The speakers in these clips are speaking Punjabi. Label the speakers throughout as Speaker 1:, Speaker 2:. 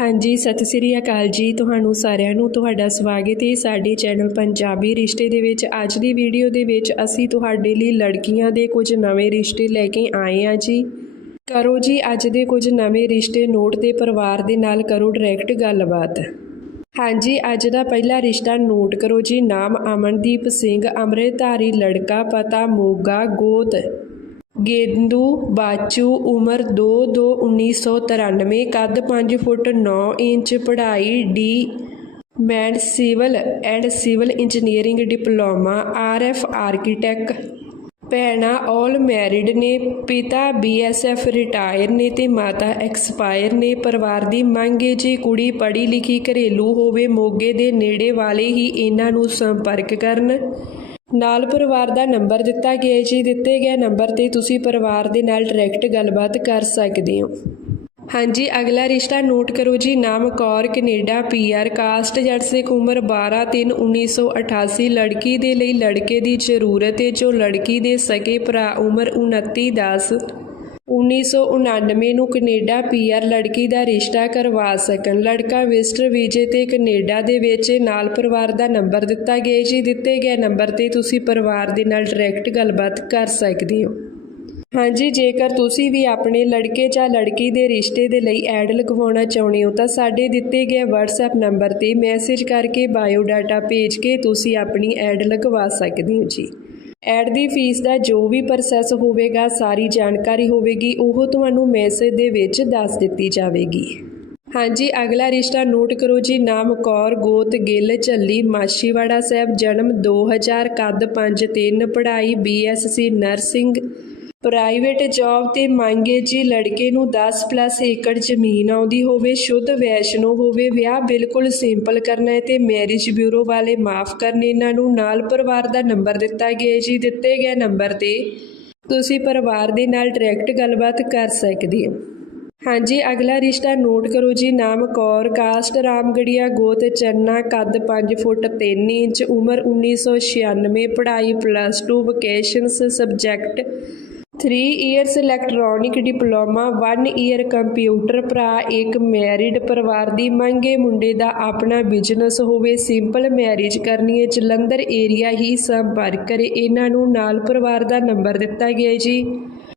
Speaker 1: ਹਾਂਜੀ, ਸਤਿ ਸ੍ਰੀ ਅਕਾਲ ਜੀ ਤੁਹਾਨੂੰ ਸਾਰਿਆਂ ਨੂੰ, ਤੁਹਾਡਾ ਸਵਾਗਤ ਹੈ ਸਾਡੇ ਚੈਨਲ ਪੰਜਾਬੀ ਰਿਸ਼ਤੇ ਦੇ ਵਿੱਚ। ਅੱਜ ਦੀ ਵੀਡੀਓ ਦੇ ਵਿੱਚ ਅਸੀਂ ਤੁਹਾਡੇ ਲਈ ਲੜਕੀਆਂ ਦੇ ਕੁਝ ਨਵੇਂ ਰਿਸ਼ਤੇ ਲੈ ਕੇ ਆਏ ਹਾਂ ਜੀ। ਕਰੋ ਜੀ, ਅੱਜ ਦੇ ਕੁਝ ਨਵੇਂ ਰਿਸ਼ਤੇ ਨੋਟ ਤੇ ਪਰਿਵਾਰ ਦੇ ਨਾਲ ਕਰੋ ਡਾਇਰੈਕਟ ਗੱਲਬਾਤ। ਹਾਂਜੀ, ਅੱਜ ਦਾ ਪਹਿਲਾ ਰਿਸ਼ਤਾ ਨੋਟ ਕਰੋ ਜੀ। ਨਾਮ ਅਮਨਦੀਪ ਸਿੰਘ, ਅੰਮ੍ਰਿਤਧਾਰੀ, ਲੜਕਾ, ਪਤਾ, ਮੋਗਾ, ਗੋਤ। ਗੇਂਦੂ, ਬਾਚੂ, ਉਮਰ 2 2 1993 ਕੱਦ ਪੰਜ ਫੁੱਟ ਨੌ ਇੰਚ, ਪੜ੍ਹਾਈ D med civil and civil engineering diploma, R RF architect. ਭੈਣਾਂ ਆਲ ਮੈਰਿਡ ਨੇ, ਪਿਤਾ ਬੀਐਸਐਫ ਰਿਟਾਇਰ ਨੇ ਤੇ ਮਾਤਾ ਐਕਸਪਾਇਰ ਨੇ। ਪਰਿਵਾਰ ਦੀ ਮੰਗ ਹੈ ਜੀ ਕੁੜੀ ਪੜ੍ਹੀ ਲਿਖੀ ਘਰੇਲੂ ਹੋਵੇ, ਮੋਗੇ ਦੇ ਨੇੜੇ ਵਾਲੇ ਹੀ ਇਹਨਾਂ ਨੂੰ ਸੰਪਰਕ ਕਰਨ। ਨਾਲ ਪਰਿਵਾਰ ਦਾ ਨੰਬਰ ਦਿੱਤਾ ਗਿਆ ਹੈ। ਜੀ, ਦਿੱਤੇ ਗਏ ਨੰਬਰ ਤੇ ਤੁਸੀਂ ਪਰਿਵਾਰ ਦੇ ਨਾਲ ਡਾਇਰੈਕਟ ਗੱਲਬਾਤ ਕਰ ਸਕਦੇ ਹੋ। ਹਾਂਜੀ, ਅਗਲਾ ਰਿਸ਼ਤਾ ਨੋਟ ਕਰੋ ਜੀ। ਨਾਮ ਕੌਰ, ਕੈਨੇਡਾ ਪੀਆਰ ਕਾਸਟ ਜੱਟ ਸਿੱਖ ਉਮਰ 12 3 1988 ਲੜਕੀ ਦੇ ਲਈ ਲੜਕੇ ਦੀ ਜ਼ਰੂਰਤ ਹੈ। ਜੋ ਲੜਕੀ ਦੇ ਸਕੇ ਭਰਾ ਉਮਰ 29 10 1999 ਨੂੰ ਕੈਨੇਡਾ ਪੀਆਰ ਲੜਕੀ ਦਾ ਰਿਸ਼ਤਾ ਕਰਵਾ ਸਕਣ। ਲੜਕਾ ਵਿਜ਼ਟਰ ਵੀਜ਼ੇ ਤੇ ਕੈਨੇਡਾ ਦੇ ਵਿੱਚ ਨਾਲ ਪਰਿਵਾਰ ਦਾ ਨੰਬਰ ਦਿੱਤਾ ਗਿਆ ਜੀ ਦਿੱਤੇ ਗਏ ਨੰਬਰ ਤੇ ਤੁਸੀਂ ਪਰਿਵਾਰ ਦੇ ਨਾਲ ਡਾਇਰੈਕਟ ਗੱਲਬਾਤ ਕਰ ਸਕਦੇ ਹੋ। ਹਾਂਜੀ, ਜੇਕਰ ਤੁਸੀਂ ਵੀ ਆਪਣੇ ਲੜਕੇ ਜਾਂ ਲੜਕੀ ਦੇ ਰਿਸ਼ਤੇ ਦੇ ਲਈ ਐਡ ਲਗਵਾਉਣਾ ਚਾਹੁੰਦੇ ਹੋ, ਤਾਂ ਸਾਡੇ ਦਿੱਤੇ ਗਏ WhatsApp ਨੰਬਰ ਤੇ ਮੈਸੇਜ ਕਰਕੇ ਬਾਇਓ ਡਾਟਾ ਭੇਜ ਕੇ ਤੁਸੀਂ ਆਪਣੀ ਐਡ ਲਗਵਾ ਸਕਦੇ ਹੋ ਜੀ। ਐਡ ਦੀ ਫੀਸ ਦਾ ਜੋ ਵੀ ਪ੍ਰੋਸੈਸ ਹੋਵੇਗਾ, ਸਾਰੀ ਜਾਣਕਾਰੀ ਹੋਵੇਗੀ, ਉਹ ਤੁਹਾਨੂੰ ਮੈਸੇਜ ਦੇ ਵਿੱਚ ਦੱਸ ਦਿੱਤੀ ਜਾਵੇਗੀ। ਹਾਂਜੀ, ਅਗਲਾ ਰਿਸ਼ਤਾ ਨੋਟ ਕਰੋ ਜੀ, ਨਾਮ ਕੌਰ, ਗੋਤ, ਗਿੱਲ, ਝੱਲੀ ਮਾਸ਼ੀਵਾੜਾ ਸਾਹਿਬ, ਜਨਮ 2000 ਕੱਦ 5-3 ਪੜ੍ਹਾਈ ਬੀਐਸਸੀ ਨਰਸਿੰਗ ਪ੍ਰਾਈਵੇਟ ਜੌਬ ਤੇ ਮੰਗੇ ਜੀ ਲੜਕੇ ਨੂੰ 10 ਪਲੱਸ ਏਕੜ ਜ਼ਮੀਨ ਆਉਂਦੀ ਹੋਵੇ, ਸ਼ੁੱਧ ਵੈਸ਼ਨੋ ਹੋਵੇ, ਵਿਆਹ ਬਿਲਕੁਲ ਸਿੰਪਲ ਕਰਨਾ ਹੈ ਤੇ ਮੈਰਿਜ ਬਿਊਰੋ ਵਾਲੇ ਮਾਫ ਕਰਨ ਇਹਨਾਂ ਨੂੰ। ਨਾਲ ਪਰਿਵਾਰ ਦਾ ਨੰਬਰ ਦਿੱਤਾ ਗਿਆ ਜੀ, ਦਿੱਤੇ ਗਏ ਨੰਬਰ ਤੇ ਤੁਸੀਂ ਪਰਿਵਾਰ ਦੇ ਨਾਲ ਡਾਇਰੈਕਟ ਗੱਲਬਾਤ ਕਰ ਸਕਦੇ ਹੋ। ਹਾਂਜੀ, ਅਗਲਾ ਰਿਸ਼ਤਾ ਨੋਟ ਕਰੋ ਜੀ, ਨਾਮ ਕੌਰ, ਕਾਸਟ ਰਾਮਗੜੀਆ, ਗੋਤ ਚੰਨਾ, ਕੱਦ 5 ਫੁੱਟ 3 ਇੰਚ, ਉਮਰ 1996 ਪੜ੍ਹਾਈ plus 2 vocations subject 3 years electronic diploma 1 year computer ਭਰਾ, ਇੱਕ ਮੈਰਿਡ ਪਰਿਵਾਰ ਦੀ ਮੰਗੇ ਮੁੰਡੇ ਦਾ ਆਪਣਾ ਬਿਜ਼ਨਸ ਹੋਵੇ ਸਿੰਪਲ ਮੈਰਿਜ ਕਰਨੀ ਹੈ, ਜਲੰਧਰ ਏਰੀਆ ਹੀ ਸੰਪਰਕ ਕਰੇ। ਇਹਨਾਂ ਨੂੰ ਨਾਲ ਪਰਿਵਾਰ ਦਾ ਨੰਬਰ ਦਿੱਤਾ ਗਿਆ ਜੀ।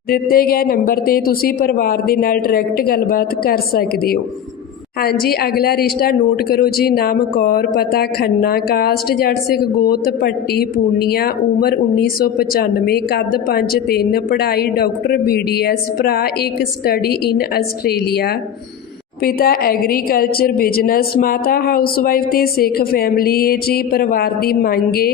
Speaker 1: ਦਿੱਤੇ ਗਏ ਨੰਬਰ ਤੇ ਤੁਸੀਂ ਪਰਿਵਾਰ ਦੇ ਨਾਲ ਡਾਇਰੈਕਟ ਗੱਲਬਾਤ ਕਰ ਸਕਦੇ ਹੋ। ਹਾਂਜੀ, ਅਗਲਾ ਰਿਸ਼ਤਾ ਨੋਟ ਕਰੋ ਜੀ, ਨਾਮ ਕੌਰ, ਪਤਾ ਖੰਨਾ, ਕਾਸਟ ਜੱਟ ਸਿੱਖ, ਗੋਤ ਪੱਟੀ ਪੂਨੀਆ ਉਮਰ 1995 ਕੱਦ 5'3 ਪੜ੍ਹਾਈ ਡਾਕਟਰ ਬੀਡੀਐਸ, ਭਰਾ ਇੱਕ, ਸਟੱਡੀ ਇਨ ਆਸਟ੍ਰੇਲੀਆ। ਪਿਤਾ ਐਗਰੀਕਲਚਰ ਬਿਜ਼ਨਸ, ਮਾਤਾ ਹਾਊਸਵਾਈਫ ਤੇ ਸਿੱਖ ਫੈਮਿਲੀ ਹੈ ਜੀ, ਪਰਿਵਾਰ ਦੀ ਮੰਗੇ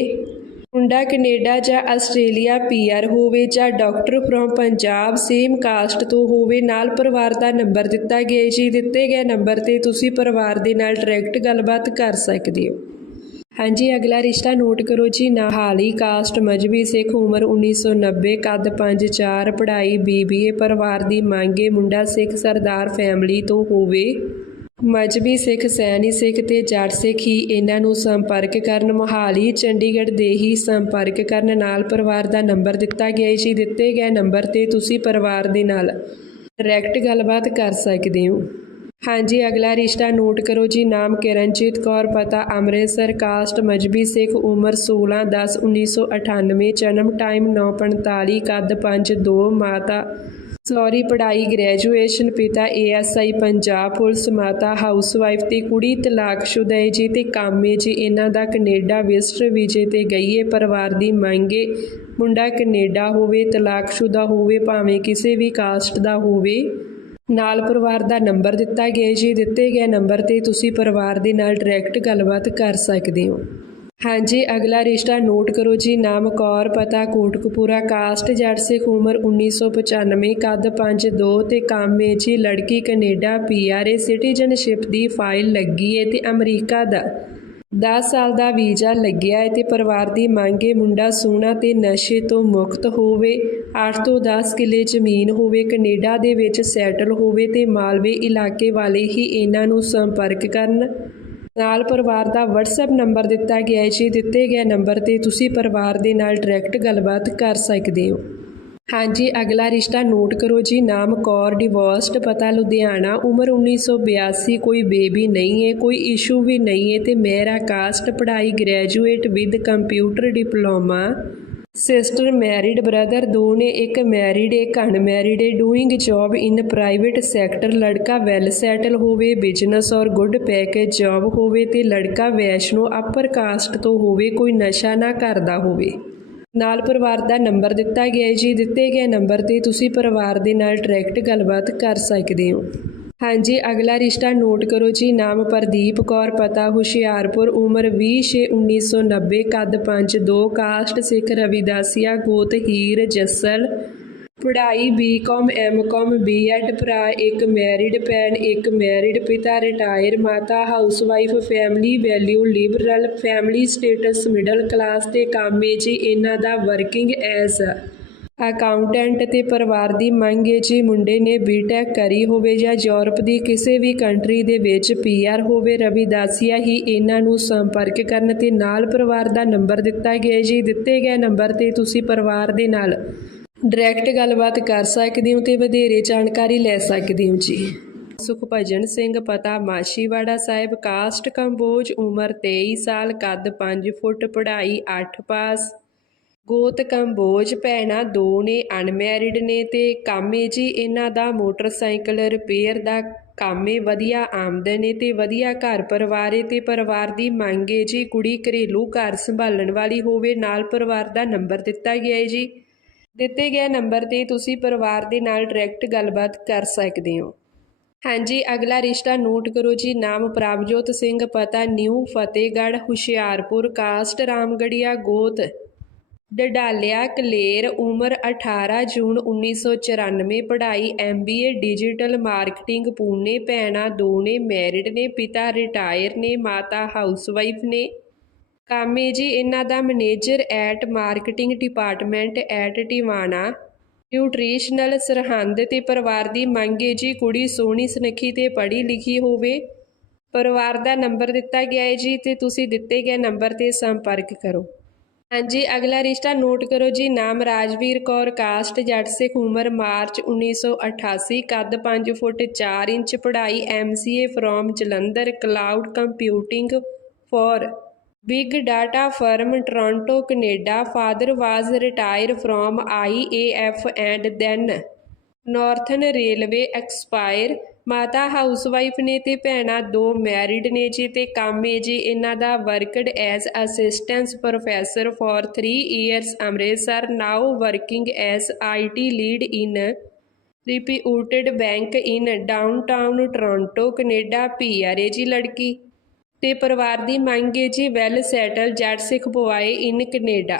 Speaker 1: ਮੁੰਡਾ ਕੈਨੇਡਾ ਜਾਂ ਆਸਟ੍ਰੇਲੀਆ ਪੀਆਰ ਹੋਵੇ ਜਾਂ doctor from Punjab, same caste ਤੋਂ ਹੋਵੇ, ਨਾਲ ਪਰਿਵਾਰ ਦਾ ਨੰਬਰ ਦਿੱਤਾ ਗਿਆ ਜੀ, ਦਿੱਤੇ ਗਏ ਨੰਬਰ ਤੇ ਤੁਸੀਂ ਪਰਿਵਾਰ ਦੇ ਨਾਲ ਡਾਇਰੈਕਟ ਗੱਲਬਾਤ ਕਰ ਸਕਦੇ ਹੋ। ਹਾਂਜੀ, ਅਗਲਾ ਰਿਸ਼ਤਾ ਨੋਟ ਕਰੋ ਜੀ। ਨਾਹਾਲੀ ਕਾਸਟ ਮਜਬੀ ਸਿੱਖ ਉਮਰ 1990 ਕੱਦ 5'4 ਪੜ੍ਹਾਈ ਬੀਬੀਏ ਪਰਿਵਾਰ ਦੀ ਮੰਗੇ ਮੁੰਡਾ ਸਿੱਖ ਸਰਦਾਰ ਫੈਮਿਲੀ ਤੋਂ ਹੋਵੇ। ਮਜਬੀ ਸਿੱਖ ਸੈਣੀ ਸਿੱਖ ਤੇ ਜੱਟ ਸਿੱਖ ਹੀ ਇਹਨਾਂ ਨੂੰ ਸੰਪਰਕ ਕਰਨ। ਮੋਹਾਲੀ ਚੰਡੀਗੜ੍ਹ ਦੇ ਹੀ ਸੰਪਰਕ ਕਰਨ ਨਾਲ ਪਰਿਵਾਰ ਦਾ ਨੰਬਰ ਦਿੱਤਾ ਗਿਆ। ਸੀ ਦਿੱਤੇ ਗਏ ਨੰਬਰ ਤੇ ਤੁਸੀਂ ਪਰਿਵਾਰ ਦੇ ਨਾਲ ਡਾਇਰੈਕਟ ਗੱਲਬਾਤ ਕਰ ਸਕਦੇ ਹੋ। ਹਾਂਜੀ, ਅਗਲਾ ਰਿਸ਼ਤਾ ਨੋਟ ਕਰੋ ਜੀ। ਨਾਮ ਕਿਰਨਜੀਤ ਕੌਰ, ਪਤਾ ਅੰਮ੍ਰਿਤਸਰ, ਕਾਸਟ ਮਜਬੀ ਸਿੱਖ, ਉਮਰ 16 10 1998 ਜਨਮ ਟਾਈਮ 9:45 ਕੱਦ 5'2 ਮਾਤਾ ਸੌਰੀ ਪੜ੍ਹਾਈ ਗ੍ਰੈਜੂਏਸ਼ਨ ਪਿਤਾ A S I Punjab police, ਮਾਤਾ ਹਾਊਸਵਾਈਫ ਤੇ ਕੁੜੀ ਤਲਾਕਸ਼ੁਦਾ ਹੈ ਜੀ ਤੇ ਕੰਮ ਹੈ ਜੀ। ਇਹਨਾਂ ਦਾ ਕੈਨੇਡਾ ਵਿਜ਼ਟਰ ਵੀਜ਼ੇ ਤੇ ਗਈ ਹੈ ਪਰਿਵਾਰ ਦੀ ਮੰਗੇ ਮੁੰਡਾ ਕੈਨੇਡਾ ਹੋਵੇ ਤਲਾਕਸ਼ੁਦਾ ਹੋਵੇ, ਭਾਵੇਂ ਕਿਸੇ ਵੀ ਕਾਸਟ ਦਾ ਹੋਵੇ। ਨਾਲ ਪਰਿਵਾਰ ਦਾ ਨੰਬਰ ਦਿੱਤਾ ਗਿਆ ਜੀ। ਦਿੱਤੇ ਗਏ ਨੰਬਰ ਤੇ ਤੁਸੀਂ ਪਰਿਵਾਰ ਦੇ ਨਾਲ ਡਾਇਰੈਕਟ ਗੱਲਬਾਤ ਕਰ ਸਕਦੇ ਹੋ। ਹਾਂਜੀ, ਅਗਲਾ ਰਿਸ਼ਤਾ ਨੋਟ ਕਰੋ ਜੀ। ਨਾਮ ਕੌਰ, ਪਤਾ ਕੋਟਕਪੂਰਾ, ਕਾਸਟ ਜੱਟ ਸਿੱਖ ਉਮਰ 1995 ਕੱਦ 5'2 ਤੇ ਕੰਮ ਹੈ ਜੀ, ਲੜਕੀ ਕੈਨੇਡਾ ਪੀਆਰਏ ਸਿਟੀਜ਼ਨਸ਼ਿਪ ਦੀ ਫਾਈਲ ਲੱਗੀ ਹੈ ਤੇ ਅਮਰੀਕਾ ਦਾ। 10 ਸਾਲ ਦਾ ਵੀਜ਼ਾ ਲੱਗਿਆ ਹੈ ਤੇ ਪਰਿਵਾਰ ਦੀ ਮੰਗ ਮੰਗੇ ਮੁੰਡਾ ਸੋਹਣਾ ਤੇ ਨਸ਼ੇ ਤੋਂ ਮੁਕਤ ਹੋਵੇ। 8 ਤੋਂ 10 ਕਿੱਲੇ ਜ਼ਮੀਨ ਹੋਵੇ, ਕੈਨੇਡਾ ਦੇ ਵਿੱਚ ਸੈਟਲ ਹੋਵੇ ਤੇ ਮਾਲਵੇ ਇਲਾਕੇ ਵਾਲੇ ਹੀ ਇਹਨਾਂ ਨੂੰ ਸੰਪਰਕ ਕਰਨ। ਨਾਲ ਪਰਿਵਾਰ ਦਾ WhatsApp ਨੰਬਰ ਦਿੱਤਾ ਗਿਆ ਹੈ। ਜੀ ਦਿੱਤੇ ਗਏ ਨੰਬਰ ਤੇ ਤੁਸੀਂ ਪਰਿਵਾਰ ਦੇ ਨਾਲ ਡਾਇਰੈਕਟ ਗੱਲਬਾਤ ਕਰ ਸਕਦੇ ਹੋ। ਹਾਂਜੀ, ਅਗਲਾ ਰਿਸ਼ਤਾ ਨੋਟ ਕਰੋ ਜੀ। ਨਾਮ ਕੌਰ ਡਿਵੋਰਸਡ ਪਤਾ ਲੁਧਿਆਣਾ। ਉਮਰ 1982 ਕੋਈ ਬੇਬੀ ਨਹੀਂ ਹੈ, ਕੋਈ ਇਸ਼ੂ ਵੀ ਨਹੀਂ ਹੈ ਤੇ ਮੇਰਾ ਕਾਸਟ ਪੜ੍ਹਾਈ graduate with computer diploma sister married brother ਦੋ ਨੇ ਇੱਕ ਮੈਰਿਡ, ਇੱਕ ਅਨਮੈਰਿਡ ਹੈ doing job in private sector, ਲੜਕਾ ਵੈਲ ਸੈਟਲ ਹੋਵੇ, ਬਿਜ਼ਨਸ ਔਰ ਗੁੱਡ ਪੈਕੇਜ ਜੌਬ ਹੋਵੇ ਤੇ ਲੜਕਾ ਵੈਸ਼ਨੋ ਅਪਰ ਕਾਸਟ ਤੋਂ ਹੋਵੇ, ਕੋਈ ਨਸ਼ਾ ਨਾ ਕਰਦਾ ਹੋਵੇ। ਨਾਲ ਪਰਿਵਾਰ ਦਾ ਨੰਬਰ ਦਿੱਤਾ ਗਿਆ ਹੈ ਜੀ। ਦਿੱਤੇ ਗਏ ਨੰਬਰ ਤੇ ਤੁਸੀਂ ਪਰਿਵਾਰ ਦੇ ਨਾਲ ਡਾਇਰੈਕਟ ਗੱਲਬਾਤ ਕਰ ਸਕਦੇ ਹੋ। ਹਾਂਜੀ, ਅਗਲਾ ਰਿਸ਼ਤਾ ਨੋਟ ਕਰੋ ਜੀ। ਨਾਮ ਪ੍ਰਦੀਪ ਕੌਰ, ਪਤਾ ਹੁਸ਼ਿਆਰਪੁਰ, ਉਮਰ 20/6/1990 ਕੱਦ 5 2 ਕਾਸਟ ਸਿੱਖ ਰਵਿਦਾਸੀਆ, ਗੋਤ ਹੀਰ ਜੱਸਲ। ਪੜ੍ਹਾਈ ਬੀਕਾਮ ਐਮਕਾਮ ਬੀਐਡ ਭਰਾ ਇੱਕ ਮੈਰਿਡ ਭੈਣ ਇੱਕ ਮੈਰਿਡ ਪਿਤਾ ਰਿਟਾਇਰ ਮਾਤਾ housewife family value liberal family status middle class ਤੇ ਕੰਮ ਜੀ। ਇਹਨਾਂ ਦਾ ਵਰਕਿੰਗ ਐਜ਼ ਅਕਾਊਂਟੈਂਟ ਤੇ ਪਰਿਵਾਰ ਦੀ ਮੰਗ ਹੈ ਜੀ ਮੁੰਡੇ ਨੇ ਬੀਟੈਕ ਕਰੀ ਹੋਵੇ ਜਾਂ ਯੂਰਪ ਦੀ ਕਿਸੇ ਵੀ ਕੰਟਰੀ ਦੇ ਵਿੱਚ ਪੀਆਰ ਹੋਵੇ ਰਵਿਦਾਸੀਆ ਹੀ ਇਹਨਾਂ ਨੂੰ ਸੰਪਰਕ ਕਰਨ ਤੇ ਨਾਲ ਪਰਿਵਾਰ ਦਾ ਨੰਬਰ ਦਿੱਤਾ ਗਿਆ ਜੀ। ਦਿੱਤੇ ਗਏ ਨੰਬਰ ਤੇ ਤੁਸੀਂ ਪਰਿਵਾਰ ਦੇ ਨਾਲ ਡਾਇਰੈਕਟ ਗੱਲਬਾਤ ਕਰ ਸਕਦੇ ਹੋ ਤੇ ਵਧੇਰੇ ਜਾਣਕਾਰੀ ਲੈ ਸਕਦੇ ਹੋ ਜੀ। ਸੁਖਭਜਨ ਸਿੰਘ ਪਤਾ ਮਾਸ਼ੀਵਾੜਾ ਸਾਹਿਬ, ਕਾਸਟ ਕੰਬੋਜ, ਉਮਰ 23 ਸਾਲ, ਕੱਦ 5 ਫੁੱਟ, ਪੜ੍ਹਾਈ 8 ਪਾਸ। ਗੋਤ ਕੰਬੋਜ ਭੈਣਾਂ ਦੋ ਨੇ, ਅਨਮੈਰਿਡ ਨੇ ਤੇ ਕਾਮੇ ਜੀ, ਇਹਨਾਂ ਦਾ ਮੋਟਰਸਾਈਕਲ ਰਿਪੇਅਰ ਦਾ ਕਾਮੇ ਵਧੀਆ ਆਮਦਨ ਏ ਤੇ ਵਧੀਆ ਘਰ ਪਰਿਵਾਰ ਏ ਤੇ ਪਰਿਵਾਰ ਦੀ ਮੰਗ ਏ ਜੀ, ਕੁੜੀ ਘਰੇਲੂ ਘਰ ਸੰਭਾਲਣ ਵਾਲੀ ਹੋਵੇ, ਨਾਲ ਪਰਿਵਾਰ ਦਾ ਨੰਬਰ ਦਿੱਤਾ ਗਿਆ ਏ ਜੀ। ਦਿੱਤੇ ਗਏ ਨੰਬਰ ਤੇ ਤੁਸੀਂ ਪਰਿਵਾਰ ਦੇ ਨਾਲ ਡਾਇਰੈਕਟ ਗੱਲਬਾਤ ਕਰ ਸਕਦੇ ਹੋ। ਹਾਂਜੀ, ਅਗਲਾ ਰਿਸ਼ਤਾ ਨੋਟ ਕਰੋ ਜੀ, ਨਾਮ ਪ੍ਰਭਜੋਤ ਸਿੰਘ, ਪਤਾ ਨਿਊ, ਫਤਿਹਗੜ੍ਹ, ਹੁਸ਼ਿਆਰਪੁਰ, ਕਾਸਟ ਰਾਮਗੜੀਆ ਗੋਤ। ਡਡਾਲਿਆ ਕਲੇਰ, ਉਮਰ 18 ਜੂਨ 1994 ਪੜ੍ਹਾਈ M B A, digital marketing, Pune ਭੈਣਾਂ ਦੋ ਨੇ ਮੈਰਿਡ ਨੇ, ਪਿਤਾ ਰਿਟਾਇਰ ਨੇ, ਮਾਤਾ ਹਾਊਸਵਾਈਫ ਨੇ। ਕਾਮੇ ਜੀ, ਇਹਨਾਂ ਦਾ manager at marketing department at Tiwana. Nutritional Sirhind ਤੇ ਪਰਿਵਾਰ ਦੀ ਮੰਗ ਹੈ ਜੀ, ਕੁੜੀ ਸੋਹਣੀ ਸੁਨੱਖੀ ਤੇ ਪੜ੍ਹੀ ਲਿਖੀ ਹੋਵੇ। ਪਰਿਵਾਰ ਦਾ ਨੰਬਰ ਦਿੱਤਾ ਗਿਆ ਹੈ ਜੀ ਤੇ ਤੁਸੀਂ ਦਿੱਤੇ ਗਏ ਨੰਬਰ ਤੇ ਸੰਪਰਕ ਕਰੋ। ਹਾਂਜੀ, ਅਗਲਾ ਰਿਸ਼ਤਾ ਨੋਟ ਕਰੋ ਜੀ। ਨਾਮ ਰਾਜਵੀਰ ਕੌਰ, ਕਾਸਟ ਜੱਟ ਸਿੱਖ, ਉਮਰ ਮਾਰਚ 1988 ਕੱਦ 5 ਫੁੱਟ 4 ਇੰਚ, ਪੜ੍ਹਾਈ MCA from Jalandhar cloud computing for big data firm Toronto, Canada, father was retire from IAF and then. Northern railway expire ਮਾਤਾ ਹਾਊਸਵਾਈਫ ਨੇ ਤੇ ਭੈਣਾਂ ਦੋ ਮੈਰਿਡ ਨੇ ਜੀ ਤੇ ਕਾਮੇ ਜੀ। ਇਹਨਾਂ ਦਾ worked as assistance professor for 3 years Amritsar now working as IT lead in reputed bank in downtown Toronto Canada PR ਜੀ ਲੜਕੀ। ਤੇ ਪਰਿਵਾਰ ਦੀ ਮੰਗ ਹੈ ਜੀ। ਵੈਲ ਸੈਟਲ ਜੱਟ ਸਿੱਖ ਬੁਆਏ ਇਨ ਕੈਨੇਡਾ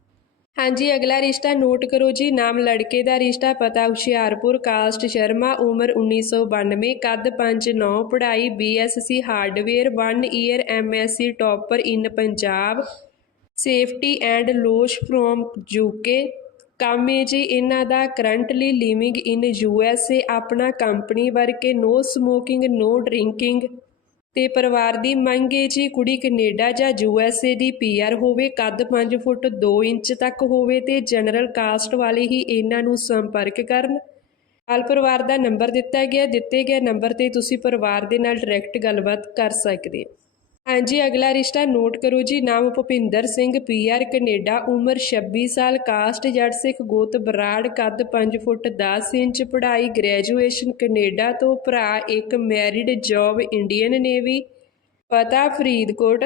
Speaker 1: ਹਾਂਜੀ, ਅਗਲਾ ਰਿਸ਼ਤਾ ਨੋਟ ਕਰੋ ਜੀ। ਨਾਮ ਲੜਕੇ ਦਾ ਰਿਸ਼ਤਾ, ਪਤਾ ਹੁਸ਼ਿਆਰਪੁਰ, ਕਾਸਟ ਸ਼ਰਮਾ, ਉਮਰ 1992 ਕੱਦ 5'9 ਪੜ੍ਹਾਈ BSc hardware 1 year MSc topper in Punjab, safety and ਲੋਸ਼ from UK ਕੰਮ ਕਾਮੇ ਜੀ, ਇਹਨਾਂ ਦਾ ਕਰੰਟਲੀ ਲਿਵਿੰਗ ਇਨ ਯੂਐਸਏ ਆਪਣਾ ਕੰਪਨੀ ਵਰਕੇ, ਨੋ ਸਮੋਕਿੰਗ, ਨੋ ਡਰਿੰਕਿੰਗ। ਤੇ ਪਰਿਵਾਰ ਦੀ ਮੰਗ ਹੈ ਜੀ, ਕੁੜੀ ਕੈਨੇਡਾ ਜਾਂ ਯੂਐਸਏ ਦੀ ਪੀਆਰ ਹੋਵੇ, ਕੱਦ 5 ਫੁੱਟ 2 ਇੰਚ ਤੱਕ ਹੋਵੇ ਤੇ ਜਨਰਲ ਕਾਸਟ ਵਾਲੇ ਹੀ ਇਹਨਾਂ ਨੂੰ ਸੰਪਰਕ ਕਰਨ। ਹਾਲ ਪਰਿਵਾਰ ਦਾ ਨੰਬਰ ਦਿੱਤਾ ਗਿਆ, ਦਿੱਤੇ ਗਏ ਨੰਬਰ ਤੇ ਤੁਸੀਂ ਪਰਿਵਾਰ ਦੇ ਨਾਲ ਡਾਇਰੈਕਟ ਗੱਲਬਾਤ ਕਰ ਸਕਦੇ ਹੋ। ਹਾਂਜੀ, ਅਗਲਾ ਰਿਸ਼ਤਾ ਨੋਟ ਕਰੋ ਜੀ। ਨਾਮ ਭੁਪਿੰਦਰ ਸਿੰਘ ਪੀਆਰ ਕੈਨੇਡਾ, ਉਮਰ 26 ਸਾਲ, ਕਾਸਟ ਜੱਟ ਸਿੱਖ, ਗੋਤ ਬਰਾੜ, ਕੱਦ 5 ਫੁੱਟ 10 ਇੰਚ, ਪੜ੍ਹਾਈ ਗ੍ਰੈਜੂਏਸ਼ਨ ਕੈਨੇਡਾ ਤੋਂ, ਭਰਾ ਇੱਕ ਮੈਰਿਡ ਜੌਬ ਇੰਡੀਅਨ ਨੇਵੀ, ਪਤਾ ਫਰੀਦਕੋਟ।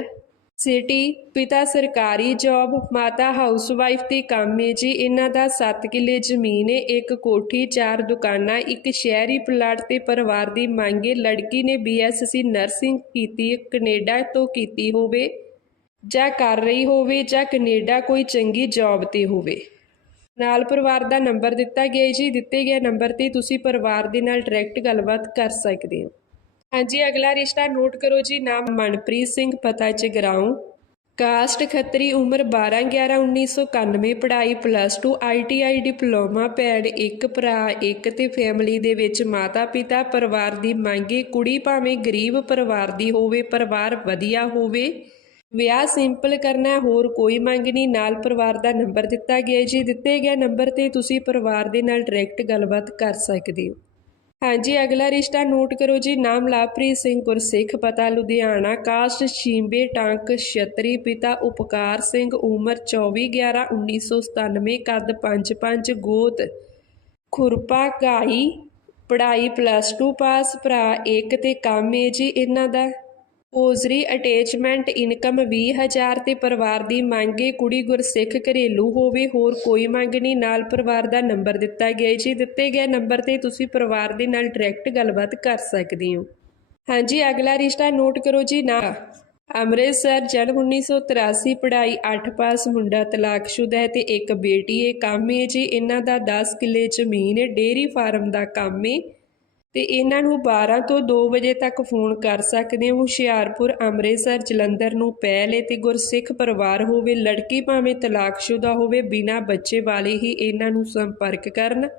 Speaker 1: ਸਿਟੀ ਪਿਤਾ ਸਰਕਾਰੀ ਜੌਬ ਮਾਤਾ ਹਾਊਸਵਾਈਫ ਤੇ ਕਾਮੇ ਜੀ। ਇਹਨਾਂ ਦਾ 7 ਕਿੱਲੇ ਜ਼ਮੀਨ ਹੈ ਇੱਕ ਕੋਠੀ ਚਾਰ ਦੁਕਾਨਾਂ ਇੱਕ ਸ਼ਹਿਰੀ ਪਲਾਟ ਤੇ ਪਰਿਵਾਰ ਦੀ ਮੰਗ ਮੰਗੇ ਲੜਕੀ ਨੇ ਬੀਐਸਸੀ ਨਰਸਿੰਗ ਕੀਤੀ ਹੈ, ਕੈਨੇਡਾ ਤੋਂ ਕੀਤੀ ਹੋਵੇ ਜਾਂ ਕਰ ਰਹੀ ਹੋਵੇ ਜਾਂ ਕੈਨੇਡਾ ਕੋਈ ਚੰਗੀ ਜੌਬ ਤੇ ਹੋਵੇ। ਨਾਲ ਪਰਿਵਾਰ ਦਾ ਨੰਬਰ ਦਿੱਤਾ ਗਿਆ ਜੀ। ਦਿੱਤੇ ਗਏ ਨੰਬਰ ਤੇ ਤੁਸੀਂ ਪਰਿਵਾਰ ਦੇ ਨਾਲ ਡਾਇਰੈਕਟ ਗੱਲਬਾਤ ਕਰ ਸਕਦੇ ਹੋ। ਹਾਂਜੀ, ਅਗਲਾ ਰਿਸ਼ਤਾ ਨੋਟ ਕਰੋ ਜੀ, ਨਾਮ ਮਨਪ੍ਰੀਤ ਸਿੰਘ, ਪਤਾ ਜਗਰਾਉਂ ਕਾਸਟ ਖੱਤਰੀ ਉਮਰ 12 11 1991 ਪੜ੍ਹਾਈ ਪਲੱਸ 2 ਆਈਟੀਆਈ ਡਿਪਲੋਮਾ ਭੈਣ ਇੱਕ, ਭਰਾ ਇੱਕ ਤੇ ਫੈਮਿਲੀ ਦੇ ਵਿੱਚ ਮਾਤਾ ਪਿਤਾ, ਪਰਿਵਾਰ ਦੀ ਮੰਗੇ ਕੁੜੀ ਭਾਵੇਂ ਗਰੀਬ ਪਰਿਵਾਰ ਦੀ ਹੋਵੇ, ਪਰਿਵਾਰ ਵਧੀਆ ਹੋਵੇ। ਵਿਆਹ ਸਿੰਪਲ ਕਰਨਾ, ਹੋਰ ਕੋਈ ਮੰਗ ਨਹੀਂ, ਨਾਲ ਪਰਿਵਾਰ ਦਾ ਨੰਬਰ ਦਿੱਤਾ ਗਿਆ ਜੀ, ਦਿੱਤੇ ਗਏ ਨੰਬਰ ਤੇ ਤੁਸੀਂ ਪਰਿਵਾਰ ਦੇ ਨਾਲ ਡਾਇਰੈਕਟ ਗੱਲਬਾਤ ਕਰ ਸਕਦੇ ਹੋ। ਹਾਂਜੀ, ਅਗਲਾ ਰਿਸ਼ਤਾ ਨੋਟ ਕਰੋ ਜੀ। ਨਾਮ ਲਵਪ੍ਰੀਤ ਸਿੰਘ ਗੁਰਸਿੱਖ, ਪਤਾ ਲੁਧਿਆਣਾ। ਕਾਸਟ, ਸ਼ੀਂਬੇ, ਟਾਂਕ, ਛਤਰੀ, ਪਿਤਾ ਉਪਕਾਰ ਸਿੰਘ, ਉਮਰ 24 11 1997 ਕੱਦ 5-5 ਗੋਤ ਖੁਰਪਾ, ਘਾਈ, ਪੜ੍ਹਾਈ ਪਲੱਸ 2 ਪਾਸ ਭਰਾ ਇੱਕ ਤੇ ਕੰਮ ਏ ਜੀ ਇਹਨਾਂ ਦਾ। ਪੋਜ਼ਰੀ ਅਟੈਚਮੈਂਟ ਇਨਕਮ 20000 ਤੇ ਪਰਿਵਾਰ ਦੀ ਮੰਗੇ ਕੁੜੀ ਗੁਰਸਿੱਖ ਘਰੇਲੂ ਹੋਵੇ, ਹੋਰ ਕੋਈ ਮੰਗ ਨਹੀਂ। ਨਾਲ ਪਰਿਵਾਰ ਦਾ ਨੰਬਰ ਦਿੱਤਾ ਗਿਆ ਜੀ, ਦਿੱਤੇ ਗਏ ਨੰਬਰ ਤੇ ਤੁਸੀਂ ਪਰਿਵਾਰ ਦੇ ਨਾਲ ਡਾਇਰੈਕਟ ਗੱਲਬਾਤ ਕਰ ਸਕਦੇ ਹੋ। ਹਾਂਜੀ, ਅਗਲਾ ਰਿਸ਼ਤਾ ਨੋਟ ਕਰੋ ਜੀ, ਨਾ। ਅੰਮ੍ਰਿਤਸਰ, ਜਨਮ 1983 ਪੜ੍ਹਾਈ 8 ਪਾਸ, ਮੁੰਡਾ ਤਲਾਕਸ਼ੁਦਾ ਹੈ ਤੇ ਇੱਕ ਬੇਟੀ ਹੈ ਕੰਮ ਹੈ ਜੀ, ਇਹਨਾਂ ਦਾ 10 ਕਿੱਲੇ ਜ਼ਮੀਨ ਹੈ ਡੇਅਰੀ ਫਾਰਮ ਦਾ ਕੰਮ ਹੈ ਤੇ ਇਹਨਾਂ ਨੂੰ 12 ਤੋਂ 2 ਵਜੇ ਤੱਕ ਫੋਨ ਕਰ ਸਕਦੇ ਹੋ। ਹੁਸ਼ਿਆਰਪੁਰ, ਅੰਮ੍ਰਿਤਸਰ, ਜਲੰਧਰ ਨੂੰ ਪਹਿਲੇ ਤੇ ਗੁਰਸਿੱਖ ਪਰਿਵਾਰ ਹੋਵੇ, ਲੜਕੀ ਭਾਵੇਂ ਤਲਾਕਸ਼ੁਦਾ ਹੋਵੇ, ਬਿਨਾਂ ਬੱਚੇ ਵਾਲੇ ਹੀ ਇਹਨਾਂ ਨੂੰ ਸੰਪਰਕ ਕਰਨ।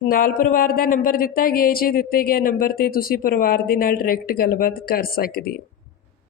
Speaker 1: ਨਾਲ ਪਰਿਵਾਰ ਦਾ ਨੰਬਰ ਦਿੱਤਾ ਗਿਆ ਹੈ। ਜੀ ਦਿੱਤੇ ਗਏ ਨੰਬਰ ਤੇ ਤੁਸੀਂ ਪਰਿਵਾਰ ਦੇ ਨਾਲ ਡਾਇਰੈਕਟ ਗੱਲਬਾਤ ਕਰ ਸਕਦੇ ਹੋ।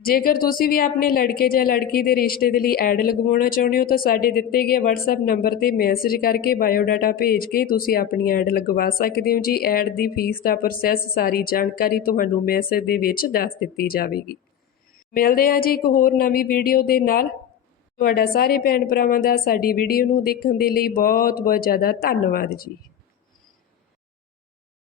Speaker 1: ਜੇਕਰ ਤੁਸੀਂ ਵੀ ਆਪਣੇ ਲੜਕੇ ਜਾਂ ਲੜਕੀ ਦੇ ਰਿਸ਼ਤੇ ਦੇ ਲਈ ਐਡ ਲਗਵਾਉਣਾ ਚਾਹੁੰਦੇ ਹੋ, ਤਾਂ ਸਾਡੇ ਦਿੱਤੇ ਗਏ WhatsApp ਨੰਬਰ ਤੇ ਮੈਸੇਜ ਕਰਕੇ ਬਾਇਓਡਾਟਾ ਭੇਜ ਕੇ ਤੁਸੀਂ ਆਪਣੀ ਐਡ ਲਗਵਾ ਸਕਦੇ ਹੋ ਜੀ। ਐਡ ਦੀ ਫੀਸ ਦਾ ਪ੍ਰੋਸੈਸ ਸਾਰੀ ਜਾਣਕਾਰੀ ਤੁਹਾਨੂੰ ਮੈਸੇਜ ਦੇ ਵਿੱਚ ਦੱਸ ਦਿੱਤੀ ਜਾਵੇਗੀ। ਮਿਲਦੇ ਹਾਂ ਜੀ ਇੱਕ ਹੋਰ ਨਵੀਂ ਵੀਡੀਓ ਦੇ ਨਾਲ। ਤੁਹਾਡਾ ਸਾਰੇ ਭੈਣ ਭਰਾਵਾਂ ਦਾ ਸਾਡੀ ਵੀਡੀਓ ਨੂੰ ਦੇਖਣ ਦੇ ਲਈ ਬਹੁਤ ਬਹੁਤ ਜ਼ਿਆਦਾ ਧੰਨਵਾਦ ਜੀ।